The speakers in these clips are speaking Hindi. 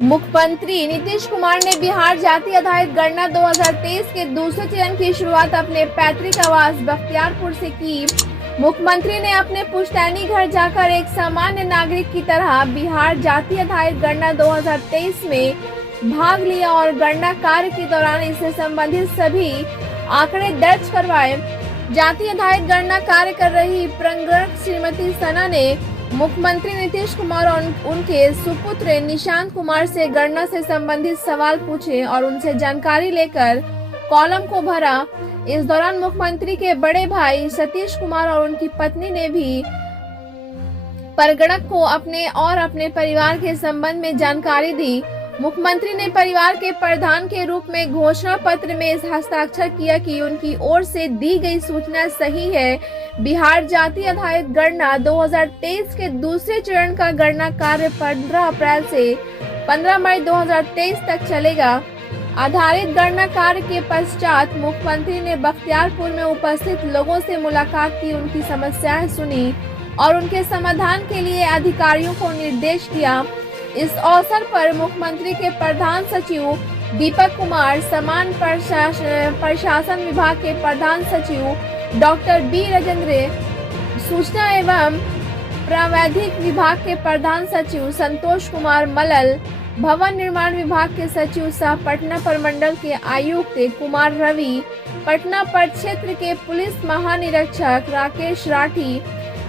मुख्यमंत्री नीतीश कुमार ने बिहार जाति आधारित गणना 2023 के दूसरे चरण की शुरुआत अपने पैतृक आवास बख्तियारपुर से की। मुख्यमंत्री ने अपने पुश्तैनी घर जाकर एक सामान्य नागरिक की तरह बिहार जाति आधारित गणना 2023 में भाग लिया और गणना कार्य के दौरान इससे संबंधित सभी आंकड़े दर्ज करवाए। जाति आधारित गणना कार्य कर रही प्रंगण श्रीमती सना ने मुख्यमंत्री नीतीश कुमार और उनके सुपुत्र निशांत कुमार से गणना से संबंधित सवाल पूछे और उनसे जानकारी लेकर कॉलम को भरा। इस दौरान मुख्यमंत्री के बड़े भाई सतीश कुमार और उनकी पत्नी ने भी परगणक को अपने और अपने परिवार के संबंध में जानकारी दी। मुख्यमंत्री ने परिवार के प्रधान के रूप में घोषणा पत्र में हस्ताक्षर किया कि उनकी ओर से दी गई सूचना सही है। बिहार जाति आधारित गणना 2023 के दूसरे चरण का गणना कार्य 15 अप्रैल से 15 मई 2023 तक चलेगा। आधारित गणना कार्य के पश्चात मुख्यमंत्री ने बख्तियारपुर में उपस्थित लोगों से मुलाकात की, उनकी समस्याएं सुनी और उनके समाधान के लिए अधिकारियों को निर्देश दिया। इस अवसर पर मुख्यमंत्री के प्रधान सचिव दीपक कुमार, समान प्रशासन विभाग के प्रधान सचिव डॉक्टर बी राजेंद्र, सूचना एवं प्रावैधिक विभाग के प्रधान सचिव संतोष कुमार मल्ल, भवन निर्माण विभाग के सचिव सह पटना प्रमंडल के आयुक्त कुमार रवि, पटना प्रक्षेत्र के पुलिस महानिरीक्षक राकेश राठी,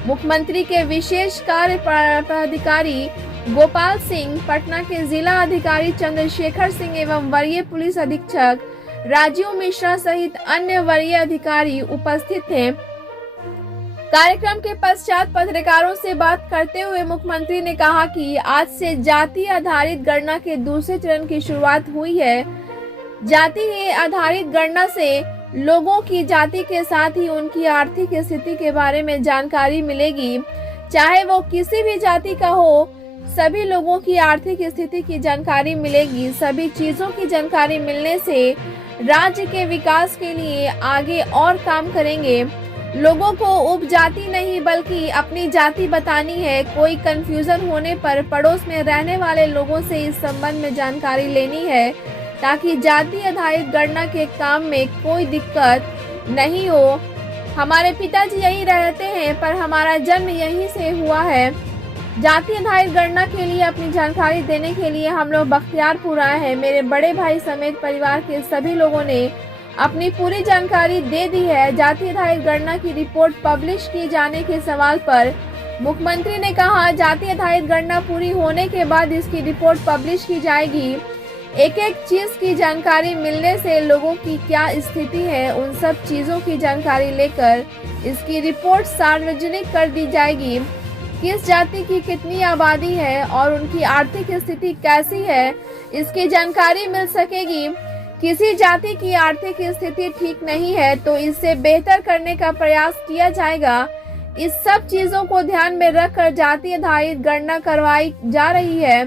मुख्यमंत्री के विशेष कार्य पदाधिकारी गोपाल सिंह, पटना के जिला अधिकारी चंद्रशेखर सिंह एवं वरीय पुलिस अधीक्षक राजीव मिश्रा सहित अन्य वरीय अधिकारी उपस्थित थे। कार्यक्रम के पश्चात पत्रकारों से बात करते हुए मुख्यमंत्री ने कहा कि आज से जाति आधारित गणना के दूसरे चरण की शुरुआत हुई है। जाति आधारित गणना से लोगों की जाति के साथ ही उनकी आर्थिक स्थिति के बारे में जानकारी मिलेगी। चाहे वो किसी भी जाति का हो, सभी लोगों की आर्थिक स्थिति की जानकारी मिलेगी। सभी चीजों की जानकारी मिलने से राज्य के विकास के लिए आगे और काम करेंगे। लोगों को उपजाति नहीं बल्कि अपनी जाति बतानी है। कोई कंफ्यूजन होने पर पड़ोस में रहने वाले लोगों से इस संबंध में जानकारी लेनी है ताकि जाति आधारित गणना के काम में कोई दिक्कत नहीं हो। हमारे पिताजी यहीं रहते हैं पर हमारा जन्म यहीं से हुआ है। जाति आधारित गणना के लिए अपनी जानकारी देने के लिए हम लोग बख्तियारपुर आए हैं। मेरे बड़े भाई समेत परिवार के सभी लोगों ने अपनी पूरी जानकारी दे दी है। जाति आधारित गणना की रिपोर्ट पब्लिश किए जाने के सवाल पर मुख्यमंत्री ने कहा, जाति आधारित गणना पूरी होने के बाद इसकी रिपोर्ट पब्लिश की जाएगी। एक एक चीज की जानकारी मिलने से लोगों की क्या स्थिति है, उन सब चीजों की जानकारी लेकर इसकी रिपोर्ट सार्वजनिक कर दी जाएगी। किस जाति की कितनी आबादी है और उनकी आर्थिक स्थिति कैसी है, इसकी जानकारी मिल सकेगी। किसी जाति की आर्थिक स्थिति ठीक नहीं है तो इससे बेहतर करने का प्रयास किया जाएगा। इस सब चीजों को ध्यान में रखकर जाति आधारित गणना करवाई जा रही है।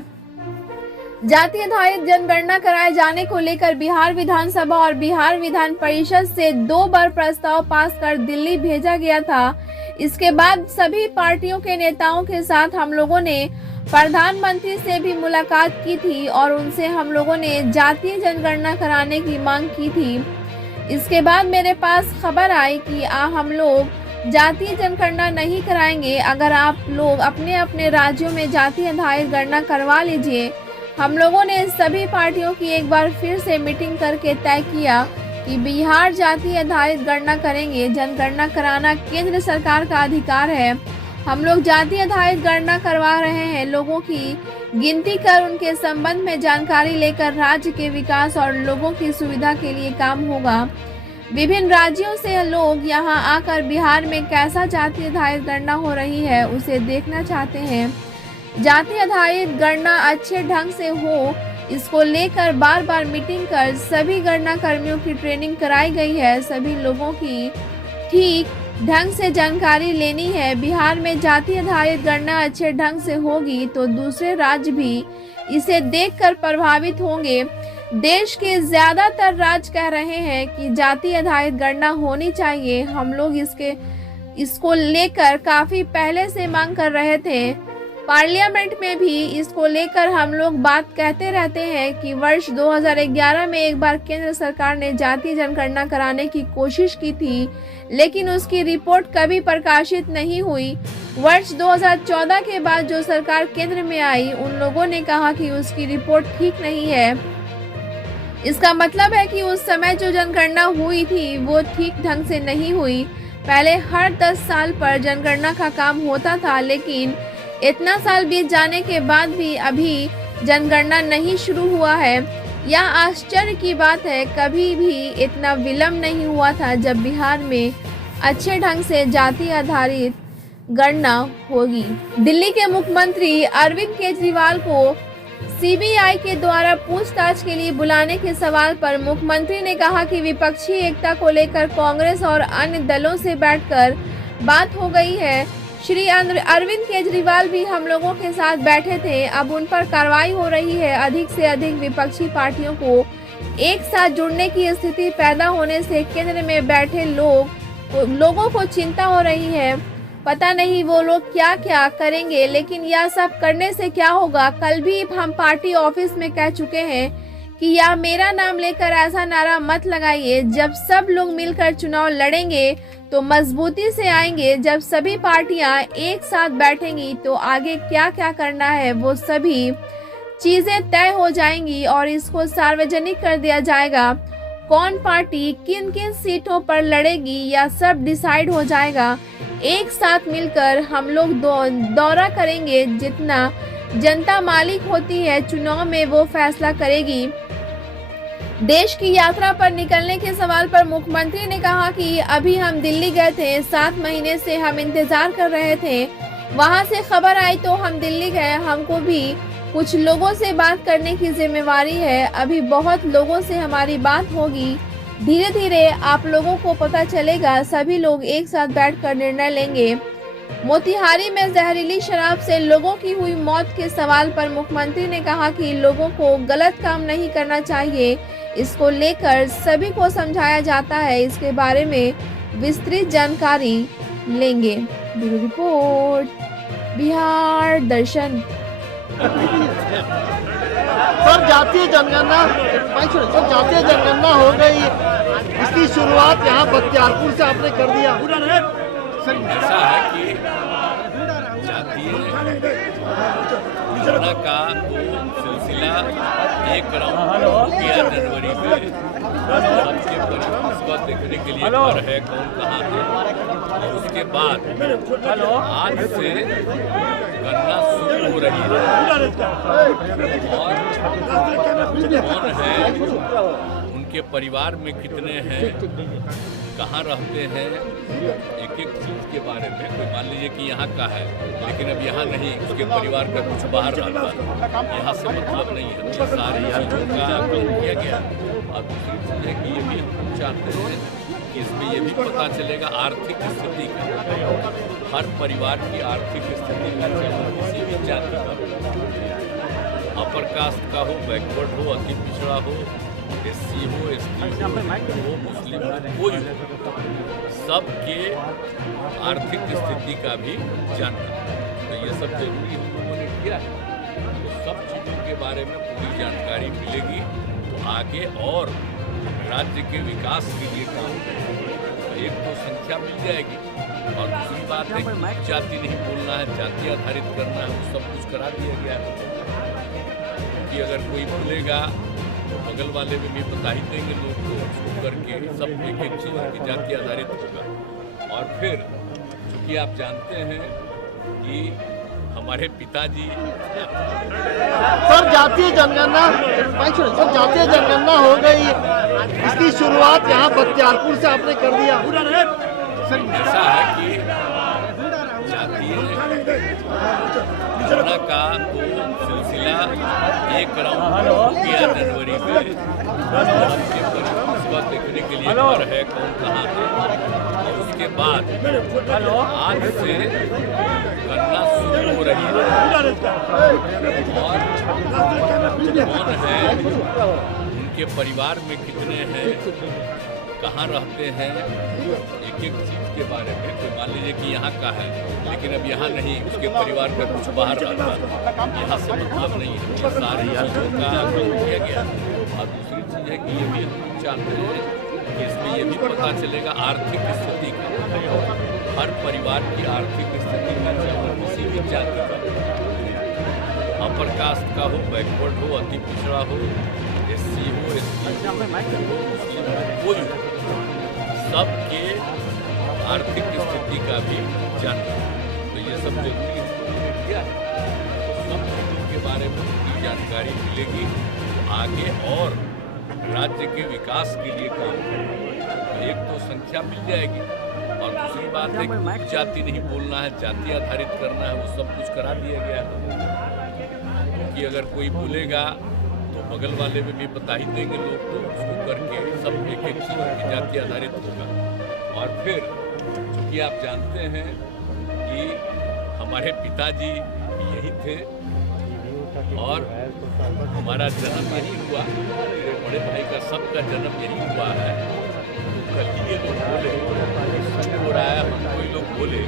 जाति आधारित जनगणना कराए जाने को लेकर बिहार विधानसभा और बिहार विधान परिषद से 2 बार प्रस्ताव पास कर दिल्ली भेजा गया था। इसके बाद सभी पार्टियों के नेताओं के साथ हम लोगों ने प्रधानमंत्री से भी मुलाकात की थी और उनसे हम लोगों ने जातीय जनगणना कराने की मांग की थी। इसके बाद मेरे पास खबर आई कि हम लोग जातीय जनगणना नहीं कराएंगे। अगर आप लोग अपने अपने राज्यों में जाति आधारित गणना करवा लीजिए। हम लोगों ने सभी पार्टियों की एक बार फिर से मीटिंग करके तय किया कि बिहार जाति आधारित गणना करेंगे। जनगणना कराना केंद्र सरकार का अधिकार है। हम लोग जाति आधारित गणना करवा रहे हैं। लोगों की गिनती कर उनके संबंध में जानकारी लेकर राज्य के विकास और लोगों की सुविधा के लिए काम होगा। विभिन्न राज्यों से लोग यहां आकर बिहार में कैसा जाति आधारित गणना हो रही है उसे देखना चाहते हैं। जाति आधारित गणना अच्छे ढंग से हो, इसको लेकर बार बार मीटिंग कर सभी गणना कर्मियों की ट्रेनिंग कराई गई है। सभी लोगों की ठीक ढंग से जानकारी लेनी है। बिहार में जाति आधारित गणना अच्छे ढंग से होगी तो दूसरे राज्य भी इसे देखकर प्रभावित होंगे। देश के ज्यादातर राज्य कह रहे हैं कि जाति आधारित गणना होनी चाहिए। हम लोग इसको लेकर काफी पहले से मांग कर रहे थे पार्लियामेंट में भी इसको लेकर हम लोग बात कहते रहते हैं कि वर्ष 2011 में एक बार केंद्र सरकार ने जातीय जनगणना कराने की कोशिश की थी, लेकिन उसकी रिपोर्ट कभी प्रकाशित नहीं हुई। वर्ष 2014 के बाद जो सरकार केंद्र में आई, उन लोगों ने कहा कि उसकी रिपोर्ट ठीक नहीं है। इसका मतलब है कि उस समय जो जनगणना हुई थी वो ठीक ढंग से नहीं हुई। पहले हर 10 साल पर जनगणना का काम होता था, लेकिन इतना साल बीत जाने के बाद भी अभी जनगणना नहीं शुरू हुआ है। यह आश्चर्य की बात है, कभी भी इतना विलंब नहीं हुआ था जब बिहार में अच्छे ढंग से जाति आधारित गणना होगी। दिल्ली के मुख्यमंत्री अरविंद केजरीवाल को सीबीआई के द्वारा पूछताछ के लिए बुलाने के सवाल पर मुख्यमंत्री ने कहा कि विपक्षी एकता को लेकर कांग्रेस और अन्य दलों से बैठकर बात हो गई है। श्री अरविंद केजरीवाल भी हम लोगों के साथ बैठे थे, अब उन पर कार्रवाई हो रही है। अधिक से अधिक विपक्षी पार्टियों को एक साथ जुड़ने की स्थिति पैदा होने से केंद्र में बैठे लोगों को चिंता हो रही है। पता नहीं वो लोग क्या क्या करेंगे, लेकिन यह सब करने से क्या होगा। कल भी हम पार्टी ऑफिस में कह चुके हैं कि या मेरा नाम लेकर ऐसा नारा मत लगाइए। जब सब लोग मिलकर चुनाव लड़ेंगे तो मजबूती से आएंगे। जब सभी पार्टियां एक साथ बैठेंगी तो आगे क्या क्या करना है वो सभी चीजें तय हो जाएंगी और इसको सार्वजनिक कर दिया जाएगा। कौन पार्टी किन किन सीटों पर लड़ेगी या सब डिसाइड हो जाएगा। एक साथ मिलकर हम लोग दौरा करेंगे। जितना जनता मालिक होती है चुनाव में वो फैसला करेगी। देश की यात्रा पर निकलने के सवाल पर मुख्यमंत्री ने कहा कि अभी हम दिल्ली गए थे, 7 महीने से हम इंतजार कर रहे थे। वहां से खबर आई तो हम दिल्ली गए। हमको भी कुछ लोगों से बात करने की जिम्मेवारी है। अभी बहुत लोगों से हमारी बात होगी। धीरे धीरे आप लोगों को पता चलेगा। सभी लोग एक साथ बैठकर निर्णय लेंगे। मोतिहारी में जहरीली शराब से लोगों की हुई मौत के सवाल पर मुख्यमंत्री ने कहा कि लोगों को गलत काम नहीं करना चाहिए। इसको लेकर सभी को समझाया जाता है। इसके बारे में विस्तृत जानकारी लेंगे। ब्यूरो रिपोर्ट, बिहार दर्शन। सर जातीय जनगणना हो गई, इसकी शुरुआत यहाँ बख्तियारपुर से आपने कर दिया। ऐसा है कि जातीय जनगणना का तो सिलसिला 1 राउंड हो गया जनवरी में। सबके इसको देखने के लिए पर है कौन कहाँ है, और उसके बाद आज से गणना शुरू हो रही है। और कौन है, उनके परिवार में कितने हैं, कहाँ रहते हैं, एक एक चीज़ के बारे में। कोई मान लीजिए कि यहाँ का है लेकिन अब यहाँ नहीं, उसके परिवार का कुछ बाहर रहता है, यहाँ से मतलब नहीं है। तो सारी चीज़ों का आकलन किया गया। और दूसरी चीज़ है कि ये भी हम चाहते हैं कि इसमें ये भी पता चलेगा आर्थिक स्थिति का, हर परिवार की आर्थिक स्थिति का, चाहे किसी भी जाति का, अपर कास्ट का हो, बैकवर्ड हो, अति पिछड़ा हो, SC हो, ST हो, मुस्लिम हो, कोई हो, सबके आर्थिक स्थिति का भी जानना। तो ये सब जरूरी हम लोगों ने किया है। तो सब चीज़ों के बारे में पूरी जानकारी मिलेगी तो आगे और राज्य के विकास के लिए काम करेंगे। एक तो संख्या मिल जाएगी और दूसरी बात है कि जाति नहीं बोलना है, जाति आधारित करना है, वो सब कुछ करा दिया गया है। कि अगर कोई बोलेगा तो बगल वाले में भी बता ही देंगे लोग को, उसको करके सब एक एक चीज़ की जाति आधारित होगा। और फिर चूँकि आप जानते हैं कि हमारे पिताजी सर जातीय जनगणना हो गई, इसकी शुरुआत यहाँ बख्तियारपुर से आपने कर दिया। ऐसा है कि जातीय जनगणना का तो सिलसिला 1 राउंड हो गया जनवरी में। सबके इसको देखने के लिए पर है कौन कहाँ है, और उसके बाद आज से गणना शुरू हो रही है। और कौन है, उनके परिवार में कितने हैं, कहाँ रहते हैं, एक एक चीज़ के बारे में। कोई मान लीजिए कि यहाँ का है लेकिन अब यहाँ नहीं, उसके परिवार का कुछ बाहर रहता है, यहाँ से मतलब नहीं है। ये सारी चीज़ों का आकलन किया गया। और दूसरी चीज़ है कि ये भी हम चाहते हैं कि इसमें ये भी पता चलेगा आर्थिक स्थिति का, हर परिवार की आर्थिक स्थिति का, चाहे किसी भी जाति का, अपर कास्ट का हो, बैकवर्ड हो, अति पिछड़ा हो, SC हो, ST हो, मुस्लिम हो, कोई हो, सबके आर्थिक स्थिति का भी जानना। तो ये सब जरूरी है क्या है, तो सब चीज़ों के बारे में उनकी जानकारी मिलेगी तो आगे और राज्य के विकास के लिए काम करेंगे। तो एक तो संख्या मिल जाएगी और दूसरी बात है कि जाति नहीं बोलना है, जाति आधारित करना है, वो सब कुछ करा दिया गया है। क्योंकि अगर कोई बोलेगा तो बगल वाले में भी बता ही देंगे लोग, तो उसको करके सब एक एक चीज़ की जाति आधारित होगा। और फिर चूँकि आप जानते हैं कि हमारे पिताजी यही थे और हमारा जन्म यही हुआ, मेरे बड़े भाई का सबका जन्म यही हुआ है। तो कल ही ये लोग बोले, हो रहा है, हम कोई लोग बोले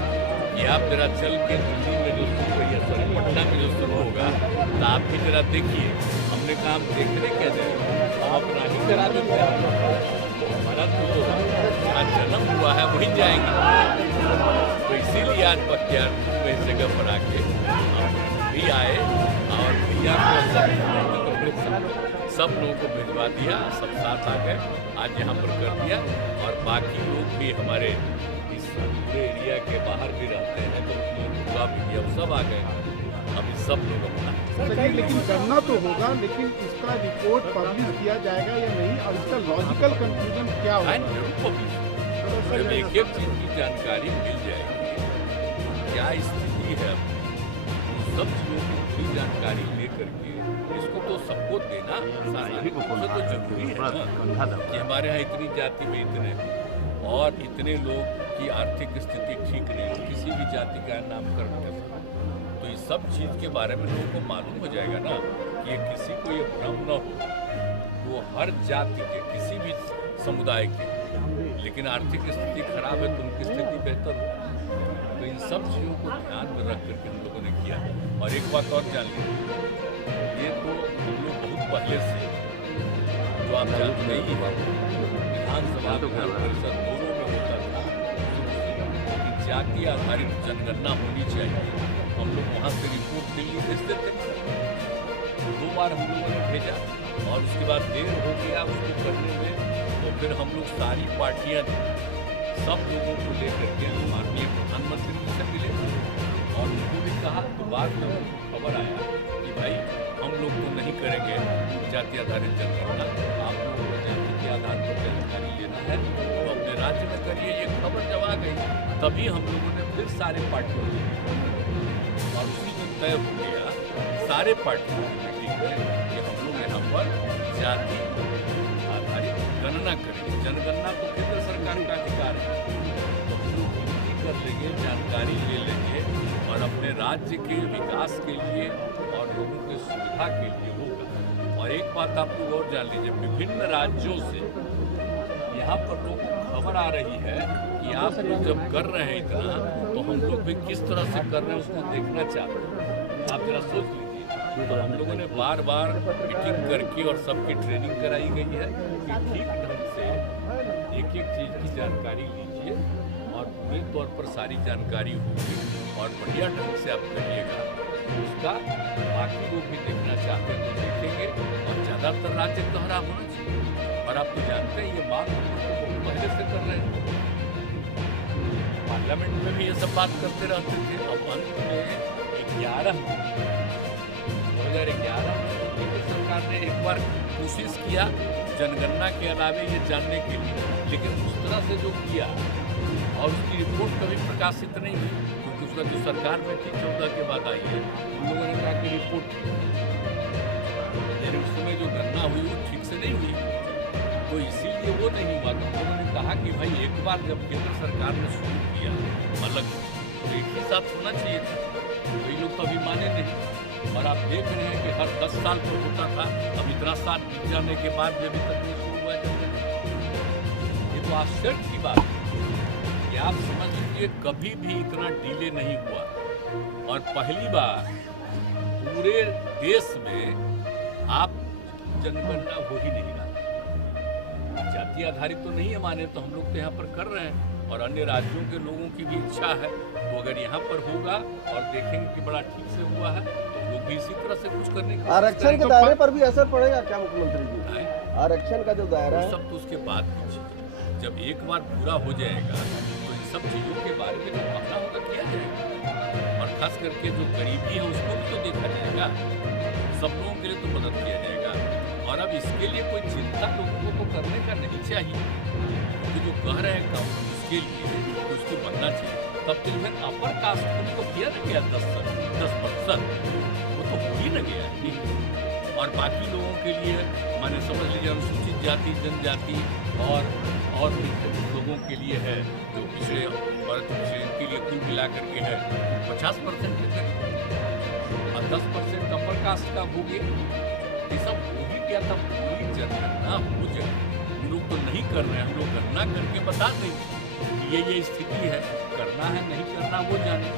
कि आप जरा चल के दिल्ली में जो शुरू हुई है, सॉरी पटना में जो शुरू होगा, तो आप भी जरा देखिए। हमने कहा हम देखने क्या जाए, हम अपना ही करा देते हैं, हमारा तो जहाँ जन्म हुआ है वहीं जाएंगे। तो इसीलिए आज बख्तियारपुर में इस जगह पर आके हम भी आए और भैया को सब लोगों को भिजवा दिया, सब साथ आ गए, आज यहाँ पर कर दिया। और बाकी लोग भी हमारे इस पूरे एरिया के बाहर भी रहते हैं, तो उनका भी किया, सब आ गए। अभी सब लोग अपना लेकिन करना तो होगा, लेकिन इसका रिपोर्ट पब्लिश किया जाएगा या नहीं, और इसका लॉजिकल कंक्लूजन क्या होगा? जरूर पब्लिश, एक एक चीज की जानकारी मिल जाएगी, क्या स्थिति है, सब चीजों की जानकारी लेकर के इसको तो सबको देना सार्वजनिक रूप से तो जरूरी है ना, कि हमारे यहाँ इतनी जाति में इतने और इतने लोग की आर्थिक स्थिति ठीक नहीं, किसी भी जाति का नामकरण कर सकते, तो इस सब चीज़ के बारे में लोगों को मालूम हो जाएगा ना कि ये किसी को ये भ्रम न हो, वो हर जाति के किसी भी समुदाय के, लेकिन आर्थिक स्थिति खराब है तो उनकी स्थिति बेहतर हो। तो इन सब चीज़ों को ध्यान में रख करके हम लोगों ने किया। और एक बात और जान लीजिए, ये तो हम लोग बहुत पहले से, जो आप जानते ही हैं, विधानसभा विधान परिषद दोनों में होता था कि जाति आधारित जनगणना होनी चाहिए। हम लोग वहाँ से रिपोर्ट दिल्ली भेजते थे, 2 बार हम लोगों ने भेजा और उसके बाद देर हो गया उसको करने में। तो फिर हम लोग सारी पार्टियाँ सब लोगों को लेकर के माननीय प्रधानमंत्री जी से मिले और उनको भी कहा। तो बाद में उनको खबर आया कि भाई हम लोग तो नहीं करेंगे जाति आधारित जनगणना, आप लोगों को जाति के आधार पर जानकारी लेना है तो अपने राज्य में करिए। ये खबर जब आ गई तभी हम लोगों ने फिर सारे पार्टियों और उसी दिन तय हो गया सारे पार्टियों की मीटिंग में कि हम लोग यहाँ पर जाति आधारित गणना करेंगे। जनगणना तो केंद्र सरकार का अधिकार है, तो हम लोग गिनती कर लेंगे, जानकारी ले लेंगे और अपने राज्य के विकास के लिए और लोगों की सुविधा के लिए होगा। और एक बात आप लोग और जान लीजिए, विभिन्न राज्यों से यहाँ पर लोगों को खबर आ रही है कि आप लोग जब कर रहे हैं इतना, तो हम लोग भी किस तरह से कर रहे हैं उसको देखना चाहते हैं। आप जरा सोच लीजिए। तो हम लोगों ने बार बार मीटिंग करके और सबकी ट्रेनिंग कराई गई है कि ठीक ढंग से एक एक चीज़ की जानकारी लीजिए और पूरे तौर पर सारी जानकारी होगी और बढ़िया ढंग से आप करिएगा। उसका बाकी लोग भी देखना चाहते हैं तो देखेंगे और ज़्यादातर राज्य दोहरा होना चाहिए। और आप तो जानते हैं ये बात हम लोग तो बहुत पहले से कर रहे हैं, पार्लियामेंट में भी ये सब बात करते रहते थे। अब अंत में 2011 में केंद्र सरकार ने एक बार कोशिश किया जनगणना के अलावे ये जानने के लिए, लेकिन उस तरह से जो किया और उसकी रिपोर्ट कभी प्रकाशित नहीं हुई, क्योंकि उसका जो सरकार में थी 14 के बाद आई है, उन लोगों ने कहा कि रिपोर्ट उस समय जो गणना हुई वो ठीक से नहीं हुई, तो इसीलिए वो नहीं हुआ। तो उन्होंने कहा कि भाई एक बार जब केंद्र सरकार ने शुरू किया अलग तो एक ही साथ होना चाहिए था, वही लोग तो अभी माने नहीं। और आप देख रहे हैं कि हर 10 साल पर होता था, अब इतना साल बीत जाने के बाद भी अभी तक नहीं शुरू हुआ। ये तो तो आश्चर्य की बात है कि आप समझ लीजिए कभी भी इतना डिले नहीं हुआ और पहली बार पूरे देश में आप जनगणना हो ही नहीं रहा। जाति आधारित तो नहीं है माने, तो हम लोग तो यहाँ पर कर रहे हैं और अन्य राज्यों के लोगों की भी इच्छा है, तो अगर यहाँ पर होगा और देखेंगे कि बड़ा ठीक से हुआ है तो लोग भी इसी तरह से कुछ करने की आरक्षण के दायरे पर भी असर पड़ेगा क्या मुख्यमंत्री जी? है। आरक्षण का जो दायरा है सब तो उसके बाद की चीज़। जब एक बार पूरा हो जाएगा तो इन सब चीज़ों के बारे में जो कहना होगा किया जाएगा और खास करके जो गरीबी है उसको भी तो देखा जाएगा, सब लोगों के लिए तो मदद किया जाएगा। और अब इसके लिए कोई चिंता लोगों को तो करने का नहीं चाहिए, क्योंकि जो कह रहे हैं काम उसके लिए तो उसको बनना चाहिए। तब तो फिर अपर कास्ट को तो किया ना गया 10%, वो तो हो ही न गया नहीं। और बाकी लोगों के लिए माने समझ लीजिए अनुसूचित जाति जनजाति और लोगों के लिए है जो पिछड़े वर्ग के लिए कुल मिला करके है 50% और 10% अपर कास्ट का हो गया। ये सब हो ही गया था, पूरी जनगणना हो जाए। हम लोग तो नहीं कर रहे हैं, हम लोग गणना करके बता देंगे ये स्थिति है, करना है नहीं करना वो जाने।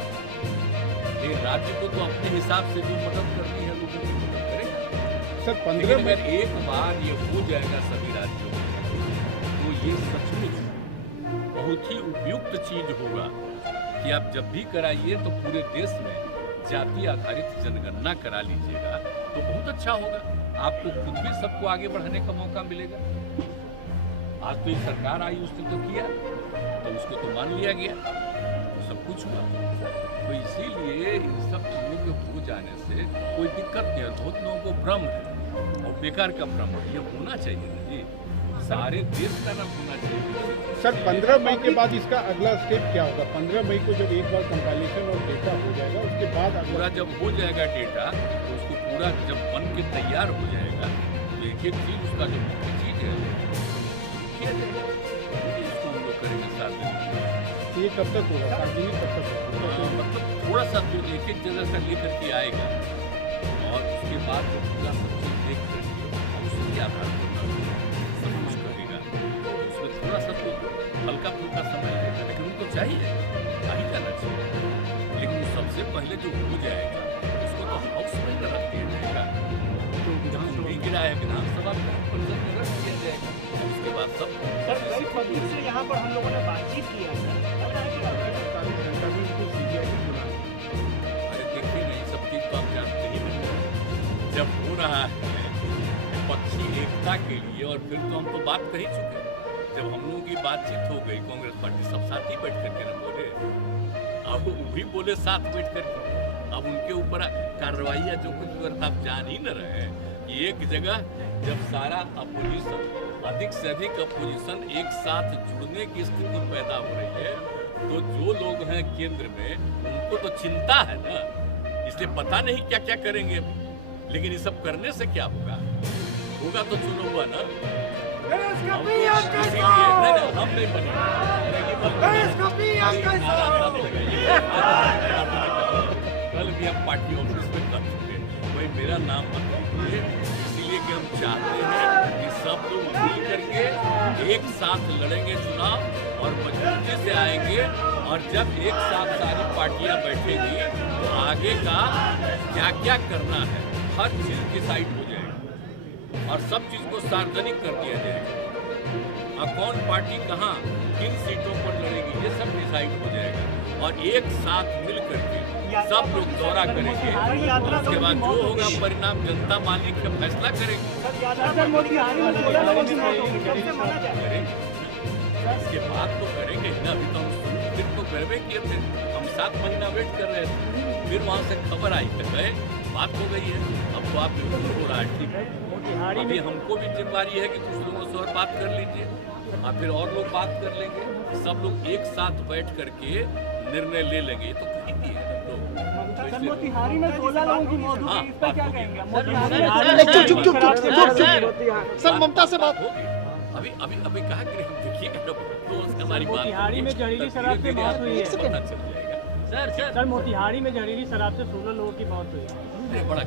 ये राज्य को तो अपने हिसाब से जो मदद करनी है लोगों की मदद करेगा। सर 15 लेकिन अगर एक बार ये हो जाएगा सभी राज्यों में तो ये सचमुच बहुत ही उपयुक्त चीज होगा कि आप जब भी कराइए तो पूरे देश में जाति आधारित जनगणना करा लीजिएगा तो बहुत अच्छा होगा। आपको खुद भी सबको आगे बढ़ाने का मौका मिलेगा। आज तो ये सरकार आई उसने तो किया तो उसको तो मान लिया गया, तो सब कुछ हुआ। तो इसीलिए इन सब चीज़ों के हो जाने से कोई दिक्कत नहीं है। बहुत लोगों को भ्रम है और बेकार का भ्रम है, ये होना चाहिए ना जी, सारे देश का नाम होना चाहिए। सर 15 मई के बाद इसका अगला स्टेप क्या होगा? 15 मई को जब एक बार कंपाइलेशन और डेटा हो जाएगा उसके बाद पूरा जब हो जाएगा डेटा तो उसको पूरा जब बन के तैयार हो जाएगा तो एक एक चीज उसका जो मुख्य चीज है किया जाएगा, इसको हम लोग करेंगे 7 दिन। ये कब तक होगा? सार्वजनिक कब तक होगा? मतलब थोड़ा सा जो एक एक जगह का लेकर के आएगा और उसके बाद जो पूरा सब चीज देख करके और उसके आधार पर सब कुछ करेगा। तो उसमें थोड़ा सा तो हल्का फुल्का समय लगेगा, लेकिन उनको चाहिए आ ही जाना चाहिए। लेकिन सबसे पहले जो हो जाएगा उसको तो हाउस में न रख दिया जाएगा, नहीं गिरा है विधानसभा में परिषद में रख दिया जाएगा। उसके बाद सब से यहाँ पर हम लोगों ने बातचीत की है। अरे देखिए नहीं, सब चीज तो आप जानते ही नहीं। जब हो रहा है पक्षी एकता के लिए और फिर तो हम तो बात कर ही चुके हैं। जब हम लोगों की बातचीत हो गई कांग्रेस पार्टी सब साथ ही बैठ करके न बोले, अब वो भी बोले साथ बैठ करके। अब उनके ऊपर कार्रवाई जो कुछ करता आप जान ही न रहे हैं कि एक जगह जब सारा अपोजिशन अधिक से अधिक अपोजिशन एक साथ जुड़ने की स्थिति पैदा हो रही है तो जो लोग हैं केंद्र में उनको तो चिंता है ना, इसलिए पता नहीं क्या क्या करेंगे। लेकिन ये सब करने से क्या होगा? होगा तो चुनो हुआ ना, हम नहीं बने। कल भी हम पार्टी ऑफिस में कर चुके, भाई मेरा नाम मत लीजिए, इसीलिए कि हम चाहते हैं कि सब लोग मिल करके एक साथ लड़ेंगे चुनाव और मजबूती से आएंगे। और जब एक साथ सारी पार्टियां बैठेंगी तो आगे का क्या क्या करना है हर चीज डिसाइड हो जाएगा और सब चीज को सार्वजनिक कर दिया जाएगा। और कौन पार्टी कहाँ किन सीटों पर लड़ेगी ये सब डिसाइड हो जाएगा और एक साथ मिल करके सब लोग दौरा करेंगे। उसके बाद जो होगा परिणाम जनता मालिक का फैसला करेगी। इसके बाद तो करेंगे ना, अभी तो हम दिन को करवे किए थे, हम 7 महीना वेट कर रहे थे, फिर वहाँ से खबर आई तो गए, बात हो गई है। अब तो आप बिल्कुल हो रहा है ठीक है। अभी हमको भी जिम्मेदारी है कि कुछ लोगों से और बात कर लीजिए और फिर और लोग बात कर लेंगे, सब लोग एक साथ बैठ करके निर्णय ले लेंगे। तो कहीं दिए मोतिहारी में 16 लोगों की मौत हुई, इस पर क्या कहेंगे? सर ममता से बात होगी। अभी कहा कि हम देखिएगा तो हमारी बात मोतिहारी में जहरीली शराब से मौत हुई है। पता चल जाएगा। सर मोतिहारी में जहरीली शराब से 16 लोगों की मौत हुई है। बड़ा